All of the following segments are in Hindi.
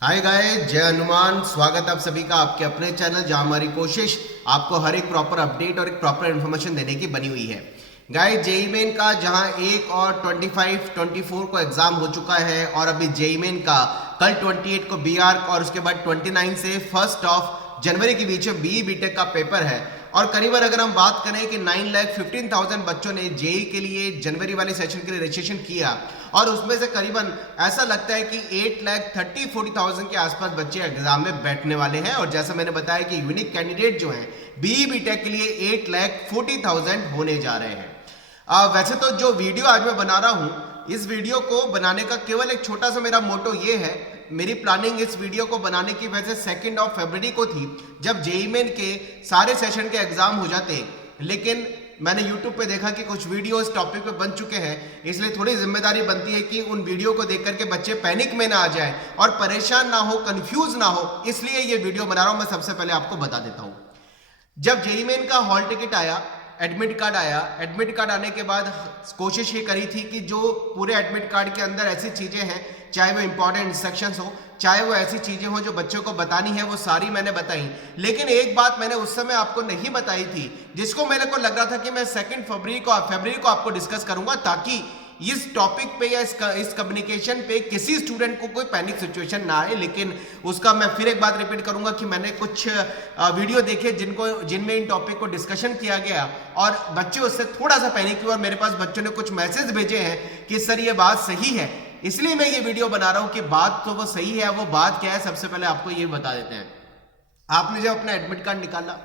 हाय गाइस, जय हनुमान। स्वागत आप सभी का आपके अपने चैनल, जहां हमारी कोशिश आपको हर एक प्रॉपर अपडेट और एक प्रॉपर इन्फॉर्मेशन देने की बनी हुई है। गाइस, जेई मेन का जहां 1 और 24 को एग्जाम हो चुका है और अभी जेई मेन का कल 28 को बीआर और उसके बाद 29 से 1 जनवरी के बीच में बीई बीटेक का पेपर है। और करीबन अगर हम बात करें कि 9,15,000 बच्चों ने जेई के लिए जनवरी वाले सेशन के लिए रजिस्ट्रेशन किया और उसमें से करीबन ऐसा लगता है कि 8,30,40,000 के आसपास बच्चे एग्जाम में बैठने वाले हैं। और जैसा मैंने बताया कि यूनिक कैंडिडेट जो हैं बीई बीटेक के लिए 8,40,000 होने जा रहे हैं। वैसे तो जो वीडियो आज मैं बना रहा हूं, इस वीडियो को बनाने का केवल एक छोटा सा मेरा मोटो ये है। मेरी प्लानिंग इस वीडियो को बनाने की वजह 2 फरवरी को थी, जब जेई मेन के सारे सेशन के एग्जाम हो जाते, लेकिन मैंने YouTube पे देखा कि कुछ वीडियो इस टॉपिक पे बन चुके हैं, इसलिए थोड़ी जिम्मेदारी बनती है कि उन वीडियो को देख करके बच्चे पैनिक में ना आ जाए और परेशान ना हो, कंफ्यूज ना हो। इसलिए ये वीडियो बना रहा हूं। मैं सबसे पहले आपको बता देता हूं, जब जेई मेन का हॉल टिकट आया, एडमिट कार्ड आया, एडमिट कार्ड आने के बाद कोशिश ये करी थी कि जो पूरे एडमिट कार्ड के अंदर ऐसी चीजें हैं, चाहे वो इंपॉर्टेंट इंस्ट्रक्शंस हो, चाहे वो ऐसी चीजें हो जो बच्चों को बतानी है, वो सारी मैंने बताई। लेकिन एक बात मैंने उस समय आपको नहीं बताई थी, जिसको मेरे को लग रहा था कि मैं 2 फरवरी को आपको डिस्कस करूंगा, ताकि इस टॉपिक पे या इस कम्युनिकेशन पे किसी स्टूडेंट को कोई पैनिक सिचुएशन ना आए। लेकिन उसका मैं फिर एक बात रिपीट करूंगा कि मैंने कुछ वीडियो देखे जिनमें इन टॉपिक को डिस्कशन किया गया और बच्चे उससे थोड़ा सा पैनिक हुए और मेरे पास बच्चों ने कुछ मैसेज भेजे हैं कि सर ये बात सही है। इसलिए मैं ये वीडियो बना रहा हूं कि बात तो वो सही है। वो बात क्या है, सबसे पहले आपको ये बता देते हैं। आपने जब अपना एडमिट कार्ड निकाला,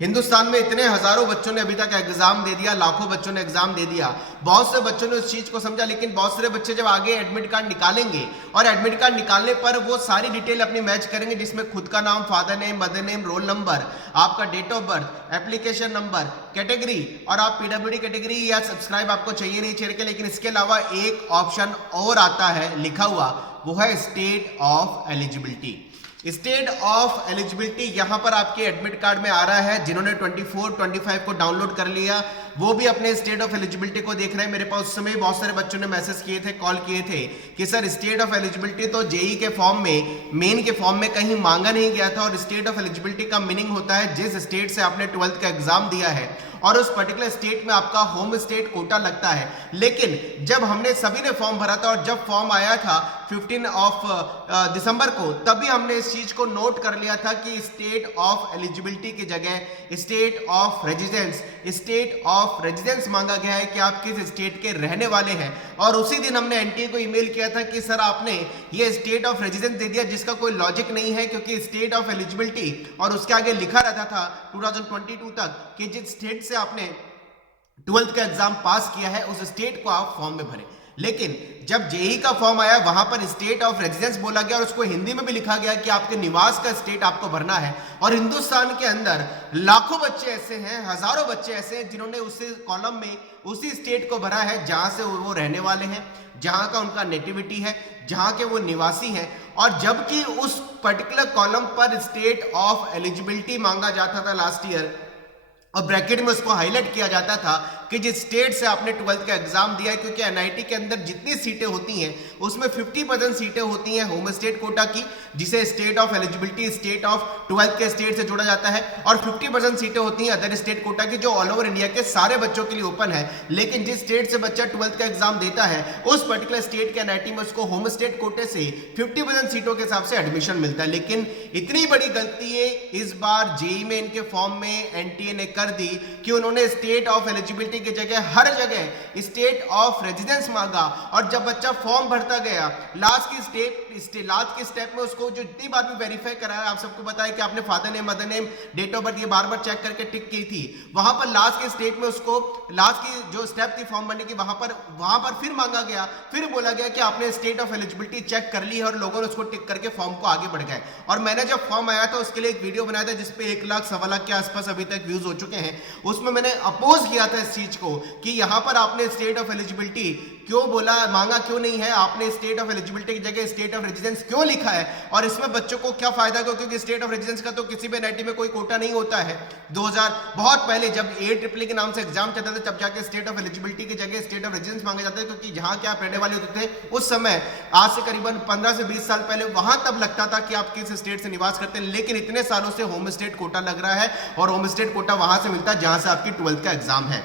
हिंदुस्तान में इतने हजारों बच्चों ने अभी तक एग्जाम दे दिया, लाखों बच्चों ने एग्जाम दे दिया, बहुत से बच्चों ने उस चीज को समझा। लेकिन बहुत सारे बच्चे जब आगे एडमिट कार्ड निकालेंगे और एडमिट कार्ड निकालने पर वो सारी डिटेल अपनी मैच करेंगे, जिसमें खुद का नाम, father name, mother name, roll number, आपका date of birth, application number, category, और आप पीडब्ल्यूडी कैटेगरी या सब्सक्राइब आपको चाहिए नहीं चाहिए। लेकिन इसके अलावा एक ऑप्शन और आता है लिखा हुआ, वो है state of eligibility. State of eligibility यहां पर आपके एडमिट कार्ड में आ रहा है। जिन्होंने 24, 25 को डाउनलोड कर लिया, वो भी अपने स्टेट ऑफ एलिजिबिलिटी को देख रहे हैं। मेरे पास उस समय बहुत सारे बच्चों ने मैसेज किए थे, कॉल किए थे कि सर स्टेट ऑफ एलिजिबिलिटी तो जेई के फॉर्म में, मेन के फॉर्म में कहीं मांगा नहीं गया था। और स्टेट ऑफ एलिजिबिलिटी का मीनिंग होता है जिस स्टेट से आपने 12th का एग्जाम दिया है और उस पर्टिकुलर स्टेट में आपका होम स्टेट कोटा लगता है। लेकिन जब हमने सभी ने फॉर्म भरा था और जब फॉर्म आया था 15 दिसंबर को, तभी हमने इस चीज को नोट कर लिया था कि स्टेट ऑफ एलिजिबिलिटी की जगह स्टेट ऑफ रेजिडेंस मांगा गया है कि आप किस स्टेट के रहने वाले हैं। और उसी दिन हमने एनटीए को ईमेल किया था कि सर आपने ये स्टेट ऑफ रेजिडेंस दे दिया, जिसका कोई लॉजिक नहीं है, क्योंकि स्टेट ऑफ एलिजिबिलिटी और उसके आगे लिखा रहता था 2022 तक कि जिस स्टेट से आपने 12th का एग्जाम पास किया है उस स्टेट को आप फॉर्म में भरें। लेकिन जब जेई का फॉर्म आया, वहां पर स्टेट ऑफ रेजिडेंस बोला गया और उसको हिंदी में भी लिखा गया कि आपके निवास का स्टेट आपको भरना है। और हिंदुस्तान के अंदर लाखों बच्चे ऐसे हैं, हजारों बच्चे ऐसे हैं जिन्होंने उसी कॉलम में उसी स्टेट को भरा है जहां से वो रहने वाले हैं, जहां का उनका नेटिविटी है, जहां के वो निवासी हैं। और जबकि उस पर्टिकुलर कॉलम पर स्टेट ऑफ एलिजिबिलिटी मांगा जाता था लास्ट ईयर, और ब्रैकेट में उसको हाईलाइट किया जाता था कि जिस स्टेट से आपने 12th का एग्जाम दिया है, क्योंकि एनआईटी के अंदर जितनी सीटें होती हैं उसमें 50% सीटें होती हैं होम स्टेट कोटा की, जिसे state of eligibility state of 12th के स्टेट से जोड़ा जाता है, और 50% सीटें होती हैं अदर स्टेट कोटा की, जो ऑल ओवर इंडिया के सारे बच्चों के लिए ओपन है। लेकिन जिस स्टेट से बच्चा 12th का एग्जाम देता है, उस पर्टिकुलर स्टेट के एनआईटी में उसको होम स्टेट कोटे से 50% सीटों के हिसाब से एडमिशन मिलता है। लेकिन इतनी बड़ी गलती है इस बार जेई में इनके फॉर्म में एनटीए ने कर दी कि उन्होंने स्टेट ऑफ एलिजिबिलिटी की जगह हर जगह स्टेट ऑफ रेजिडेंस मांगा। और जब बच्चा फॉर्म भरता गया, लास्ट की स्टेप में उसको जो जितनी बार भी वेरीफाई कराया, आप सबको पता है कि आपने father name, mother name, date of birth ये बार बार चेक करके टिक की थी। वहां पर लास्ट के स्टेट में उसको लास्ट की जो स्टेप थी फॉर्म भरने की, वहां पर फिर मांगा गया, फिर बोला गया कि आपने स्टेट ऑफ एलिजिबिलिटी चेक कर ली है, और लोगों ने उसको टिक करके फॉर्म को आगे बढ़ गए। और मैंने जब फॉर्म आया था उसके लिए एक वीडियो बनाया था जिसपे 1 लाख, 1.25 लाख के आसपास अभी तक व्यूज हो चुके हैं। उसमें मैंने अपोज किया था इस चीज को कि यहां पर आपने स्टेट ऑफ एलिजिबिलिटी क्यों बोला, मांगा क्यों नहीं है, आपने स्टेट ऑफ एलिजिबिलिटी की जगह स्टेट ऑफ रेजिडेंस क्यों लिखा है, और इसमें बच्चों को क्या फायदा, क्योंकि स्टेट ऑफ रेजिडेंस का तो किसी भी एनआईटी में कोई कोटा नहीं होता है। 2000 बहुत पहले जब AEEE के नाम से एग्जाम चलता था तब जाके स्टेट ऑफ एलिजिबिलिटी की जगह स्टेट ऑफ रेजिडेंस मांगे जाते थे, क्योंकि जहां क्या आप रहने वाले होते थे उस समय, आज से करीबन 15 से 20 साल पहले, वहां तब लगता था कि आप किस स्टेट से निवास करते हैं, लेकिन इतने सालों से होम स्टेट कोटा लग रहा है और होम स्टेट कोटा वहां से मिलता है जहां से आपकी 12th का एग्जाम है।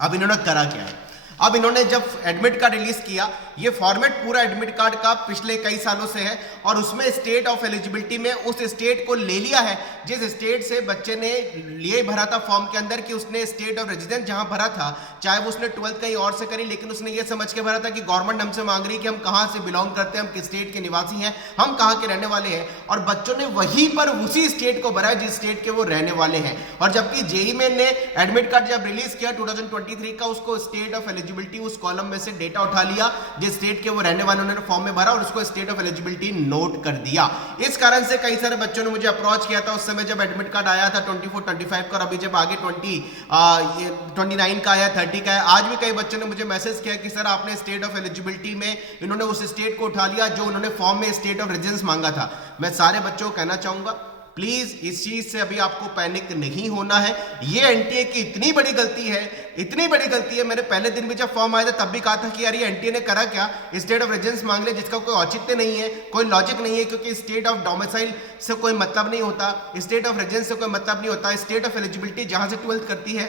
अब इन्होंने करा क्या है, अब इन्होंने जब एडमिट कार्ड रिलीज किया, ये फॉर्मेट पूरा एडमिट कार्ड का पिछले कई सालों से है, और उसमें स्टेट ऑफ एलिजिबिलिटी में उस स्टेट को ले लिया है जिस स्टेट से बच्चे ने लिए भरा था फॉर्म के अंदर, कि उसने स्टेट ऑफ रेजिडेंस जहां भरा था, चाहे वो उसने 12th कहीं और से करी, लेकिन उसने ये समझ के भरा था कि गवर्नमेंट हमसे मांग रही है कि हम कहां से बिलोंग करते हैं, हम किस स्टेट के निवासी हैं, हम कहां के रहने वाले हैं, और बच्चों ने वहीं पर उसी स्टेट को भरा जिस स्टेट के वो रहने वाले हैं। और जबकि जेईई मेन ने एडमिट कार्ड जब रिलीज किया 2023 का, उसको स्टेट ऑफ एलिजिबिलिटी उस कॉलम में से डेटा उठा लिया जिस स्टेट के वो रहने वाले, उन्होंने फॉर्म में भरा और उसको स्टेट ऑफ एलिजिबिलिटी नोट कर दिया। इस कारण से कई सारे बच्चों ने मुझे अप्रोच किया था उस समय जब एडमिट कार्ड आया था 24, 25 का, और अभी जब आगे 29 का आया, 30 का है, आज भी कई बच्चों ने मुझे मैसेज किया कि सर आपने स्टेट ऑफ एलिजिबिलिटी में इन्होंने उस स्टेट को उठा लिया जो उन्होंने फॉर्म में स्टेट ऑफ रेजिडेंस मांगा था। मैं सारे बच्चों को कहना चाहूंगा, प्लीज इस चीज से अभी आपको पैनिक नहीं होना है। ये एनटीए की इतनी बड़ी गलती है, इतनी बड़ी गलती है। मैंने पहले दिन भी जब फॉर्म आया था तब भी कहा था कि यार ये एनटीए ने करा क्या, स्टेट ऑफ रेजिडेंस मांग ले जिसका कोई औचित्य नहीं है, कोई लॉजिक नहीं है, क्योंकि स्टेट ऑफ डोमिसाइल से कोई मतलब नहीं होता, स्टेट ऑफ रेजिडेंस से कोई मतलब नहीं होता। स्टेट ऑफ एलिजिबिलिटी जहां से 12th करती है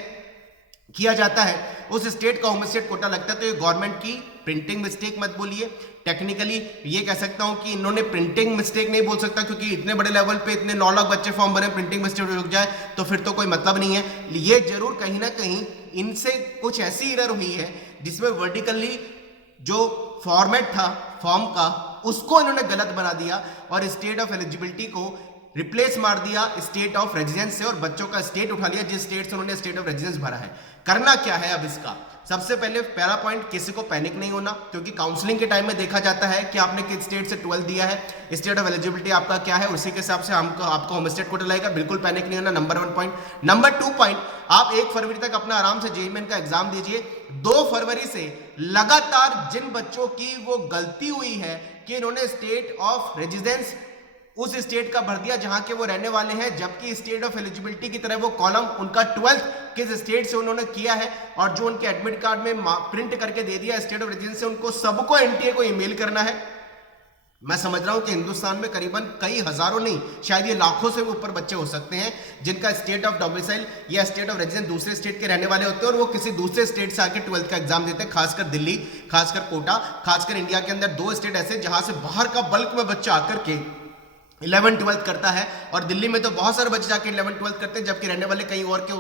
किया जाता है उस स्टेट का होम स्टेट कोटा लगता है। तो ये गवर्नमेंट की प्रिंटिंग मिस्टेक मत बोलिए, टेक्निकली ये कह सकता हूं कि इन्होंने प्रिंटिंग मिस्टेक नहीं बोल सकता, क्योंकि इतने बड़े लेवल पे इतने 9 लाख बच्चे फॉर्म भरे, प्रिंटिंग मिस्टेक रुक जाए तो फिर तो कोई मतलब नहीं है। ये जरूर कहीं ना कहीं इनसे कुछ ऐसी एरर हुई है जिसमें वर्टिकली जो फॉर्मेट था फॉर्म का उसको इन्होंने गलत बना दिया और स्टेट ऑफ एलिजिबिलिटी को रिप्लेस मार दिया स्टेट ऑफ रेजिडेंस से, और बच्चों का स्टेट उठा लिया जिस स्टेट से उन्होंने स्टेट ऑफ रेजिडेंस भरा है। करना क्या है अब इसका, सबसे पहले पहला पॉइंट, किसी को पैनिक नहीं होना, क्योंकि काउंसलिंग के टाइम में देखा जाता है कि आपने किस स्टेट से 12 दिया है, स्टेट ऑफ एलिजिबिलिटी आपका क्या है, उसी के हिसाब से आपको होम स्टेट कोटा लगेगा। बिल्कुल पैनिक नहीं होना, नंबर 1 पॉइंट। नंबर 2 पॉइंट, आप 1 फरवरी तक अपना आराम से जेईई मेन का एग्जाम दीजिए। 2 फरवरी से लगातार जिन बच्चों की वो गलती हुई है कि इन्होंने स्टेट ऑफ रेजिडेंस उस स्टेट का भर दिया जहां के वो रहने वाले हैं, जबकि स्टेट ऑफ एलिजिबिलिटी की तरह वो कॉलम उनका 12th किस स्टेट से उन्होंने किया है और जो उनके एडमिट कार्ड में प्रिंट करके दे दिया स्टेट ऑफ रेजिडेंस से, उनको सबको एनटीए को ईमेल करना है। मैं समझ रहा हूं कि हिंदुस्तान में करीबन कई हजारों नहीं, शायद ये लाखों से भी ऊपर बच्चे हो सकते हैं जिनका स्टेट ऑफ डोमिसाइल या स्टेट ऑफ रेजिडेंस दूसरे स्टेट के रहने वाले होते हैं और वो किसी दूसरे स्टेट से आके 12th का एग्जाम देते हैं। खासकर दिल्ली, खासकर कोटा, खासकर इंडिया के अंदर 2 स्टेट ऐसे जहां से बाहर का बल्क में बच्चा आकर के 11-12 करता है, और दिल्ली में तो बहुत सारे बच्चे जाके 11-12 करते हैं, जबकि रहने वाले कहीं और के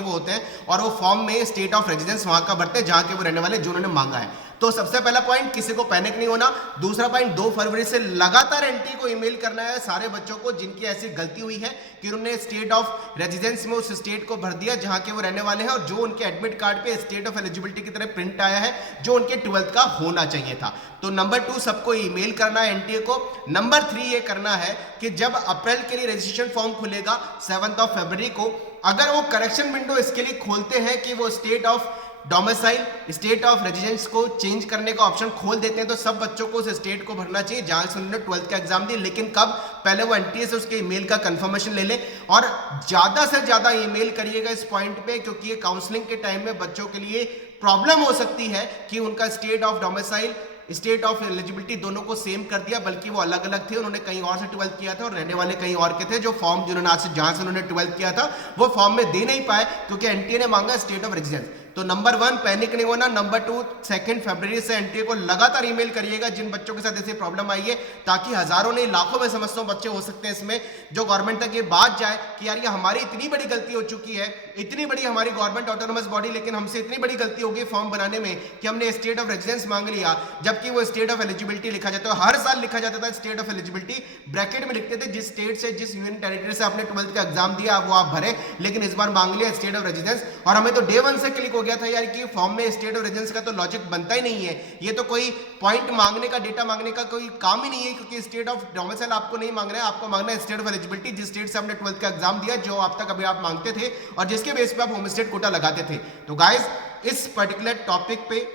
वो होते हैं और वो फॉर्म में स्टेट ऑफ रेजिडेंस वहां का भरते हैं जहां के वो रहने वाले जो उन्होंने मांगा है। तो सबसे पहला पॉइंट, किसी को पैनिक नहीं होना। दूसरा पॉइंट, 2 फरवरी से लगातार एनटीए को ईमेल करना है सारे बच्चों को जिनकी ऐसी गलती हुई है कि उन्होंने स्टेट ऑफ रेजिडेंस में उस स्टेट को भर दिया जहां के वो रहने वाले हैं और जो उनके एडमिट कार्ड पे स्टेट ऑफ एलिजिबिलिटी की तरह प्रिंट आया है जो उनके 12th का होना चाहिए था। तो नंबर 2 सबको ईमेल करना है एनटीए को। नंबर 3 ये करना है कि जब अप्रैल के लिए रजिस्ट्रेशन फॉर्म खुलेगा 7 फरवरी को, अगर वो करेक्शन विंडो इसके लिए खोलते हैं कि वो state of domicile, state of residence को चेंज करने का ऑप्शन खोल देते हैं, तो सब बच्चों को उस स्टेट को भरना चाहिए जहां से उन्होंने 12th का एग्जाम दिया। लेकिन कब, पहले वो एनटीए से उसके ईमेल का कंफर्मेशन ले ले और ज्यादा से ज्यादा ईमेल करिएगा इस पॉइंट पे, क्योंकि ये काउंसलिंग के टाइम में बच्चों के लिए प्रॉब्लम हो सकती है कि उनका state of domicile, state of eligibility दोनों को सेम कर दिया, बल्कि वो अलग अलग थे। उन्होंने कहीं और से 12th किया था और रहने वाले कहीं और के थे। जो फॉर्म जिन्होंने आज से जहां से उन्होंने 12th किया था वो फॉर्म में दे नहीं पाए क्योंकि एनटीए ने मांगा स्टेट ऑफ रेजिडेंस। तो नंबर 1 पैनिक नहीं होना। नंबर 2 2 फरवरी से एनटीए को लगातार ईमेल करिएगा जिन बच्चों के साथ ऐसी प्रॉब्लम आई है, ताकि हजारों नहीं लाखों में समझता हूं बच्चे हो सकते हैं इसमें, जो गवर्नमेंट तक ये बात जाए कि यार ये हमारी इतनी बड़ी गलती हो चुकी है, इतनी बड़ी हमारी गवर्नमेंट ऑटोनोमस बॉडी, लेकिन हमसे इतनी बड़ी गलती हो गई फॉर्म बनाने में कि हमने स्टेट ऑफ रेजिडेंस मांग लिया जबकि वो स्टेट ऑफ एलिजिबिलिटी लिखा जाता है। हर साल लिखा जाता था स्टेट ऑफ एलिजिबिलिटी, ब्रैकेट में लिखते थे जिस स्टेट से, जिस यूनियन टेरिटरी से आपने 12th का एग्जाम दिया वो आप भरे, लेकिन इस बार मांग लिया स्टेट ऑफ रेजिडेंस। और हमें तो डे 1 से क्लिक हो गया था यार कि फॉर्म में स्टेट ऑफ रेजिडेंस का तो लॉजिक बनता ही नहीं है, ये तो कोई पॉइंट मांगने का, डेटा मांगने का कोई काम ही नहीं है, क्योंकि स्टेट ऑफ डोमिसाइल आपको नहीं मांगना है, आपको मांगना है स्टेट ऑफ एलिजिबिलिटी जिस स्टेट से आपने 12th का एग्जाम दिया, जो आप तक अभी आप मांगते थे और जिसके बेस पे आप होम स्टेट कोटा लगाते थे। तो गाइस इस पर्टिकुलर टॉपिक पे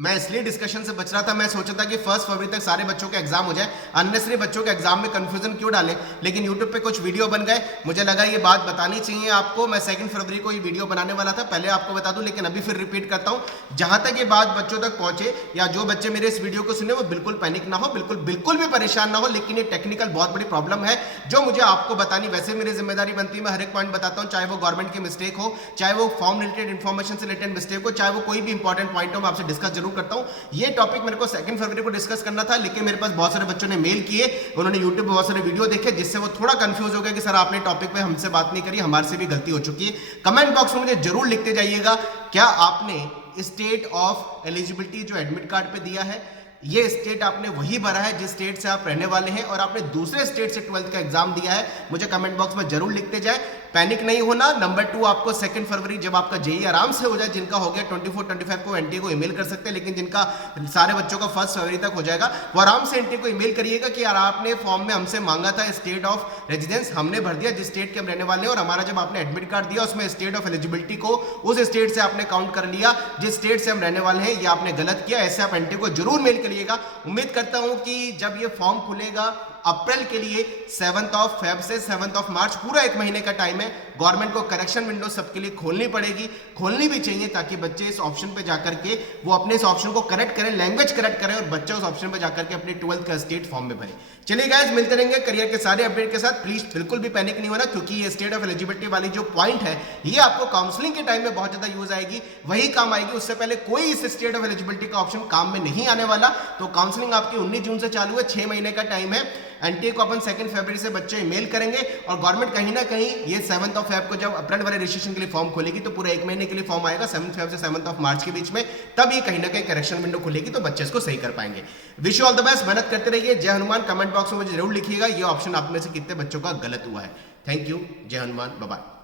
मैं इसलिए डिस्कशन से बच रहा था, मैं सोचा था कि 1 फरवरी तक सारे बच्चों के एग्जाम हो जाए, अननेसरी बच्चों के एग्जाम में कंफ्यूजन क्यों डालें। लेकिन यूट्यूब पे कुछ वीडियो बन गए, मुझे लगा ये बात बतानी चाहिए आपको। मैं 2 फरवरी को ये वीडियो बनाने वाला था, पहले आपको बता दूं, लेकिन अभी फिर रिपीट करता हूं। जहां तक ये बात बच्चों तक पहुंचे या जो बच्चे मेरे इस वीडियो को सुने, वो बिल्कुल पैनिक ना हो, बिल्कुल भी परेशान ना हो। लेकिन ये टेक्निकल बहुत बड़ी प्रॉब्लम है जो मुझे आपको बतानी, वैसे मेरी जिम्मेदारी बनती है, मैं हर एक पॉइंट बताता हूं, चाहे वो गवर्नमेंट की मिस्टेक हो, चाहे वो फॉर्म रिलेटेड इन्फॉर्मेशन से रिलेटेड मिस्टेक हो, चाहे वो कोई भी इंपॉर्टेंट पॉइंट हो, मैं आपसे डिस्कस जरूर करता हूं। ये टॉपिक मेरे को 2 फरवरी को डिस्कस करना था, लेकिन मेरे पास बहुत सारे बच्चों ने मेल किए, उन्होंने यूट्यूब पे बहुत सारे वीडियो देखे, जिससे वो थोड़ा कंफ्यूज हो गया कि सर आपने टॉपिक पे हमसे बात नहीं करी, हमारे से भी गलती हो चुकी है। कमेंट बॉक्स में मुझे जरूर लिखते जाइएगा, क्या आपने स्टेट ऑफ एलिजिबिलिटी जो एडमिट कार्ड पे दिया है, ये स्टेट आपने वही भरा है जिस स्टेट से आप रहने वाले हैं, और आपने दूसरे स्टेट से 12th का एग्जाम दिया है? मुझे कमेंट बॉक्स में जरूर लिखते जाए। पैनिक नहीं होना। नंबर 2, आपको 2 फरवरी जब आपका जेई आराम से हो जाए, जिनका हो गया 24-25 को एनटीए को ईमेल कर सकते हैं, लेकिन जिनका सारे बच्चों का 1 फरवरी तक हो जाएगा, वो आराम से एनटीए को ईमेल करिएगा कि यार आपने फॉर्म में हमसे मांगा था स्टेट ऑफ रेजिडेंस, हमने भर दिया जिस स्टेट के हम रहने वाले हैं, और हमारा जब आपने एडमिट कार्ड दिया उसमें स्टेट ऑफ एलिजिबिलिटी को उस स्टेट से आपने काउंट कर लिया जिस स्टेट से हम रहने वाले हैं, ये आपने गलत किया। ऐसे आप एनटीए को जरूर मेल करिएगा। उम्मीद करता हूं कि जब ये फॉर्म खुलेगा अप्रैल के लिए 7 फेब से 7 मार्च, पूरा 1 महीने का टाइम है। गवर्नमेंट को करेक्शन विंडो सबके लिए खोलनी पड़ेगी, खोलनी भी चाहिए, ताकि बच्चे इस ऑप्शन पे जाकर के वो अपने इस ऑप्शन को करेक्ट करें, लैंग्वेज करेक्ट करें, और बच्चा उस ऑप्शन पे जाकर के अपनी 12th का स्टेट फॉर्म में भरे। चलिए गाइस, मिलते रहेंगे करियर के सारे अपडेट के साथ। प्लीज बिल्कुल भी पैनिक नहीं होना, क्योंकि ये स्टेट ऑफ एलिजिबिलिटी वाली जो पॉइंट है, ये आपको काउंसलिंग के टाइम में बहुत ज्यादा यूज आएगी, वही काम आएगी। उससे पहले कोई इस स्टेट ऑफ एलिजिबिलिटी का ऑप्शन काम में नहीं आने वाला। तो काउंसलिंग आपकी 19 जून से चालू है, 6 महीने का टाइम है। एनटीए को अपन 2 फरवरी से बच्चे ईमेल करेंगे, और गवर्नमेंट कहीं ना कहीं ये 7 फेब को जब अप्रैल वाले रजिस्ट्रेशन के लिए फॉर्म खोलेगी, तो पूरा 1 महीने के लिए फॉर्म आएगा 7 फेब से 7 मार्च के बीच में, तब ये कहीं ना कहीं करेक्शन विंडो खुलेगी, तो बच्चे इसको सही कर पाएंगे। Wish you all the best, मेहनत करते रहिए। जय हनुमान। कमेंट बॉक्स में मुझे जरूर लिखिएगा ये ऑप्शन आप में से कितने बच्चों का गलत हुआ है। Thank you. जय हनुमान। Bye bye.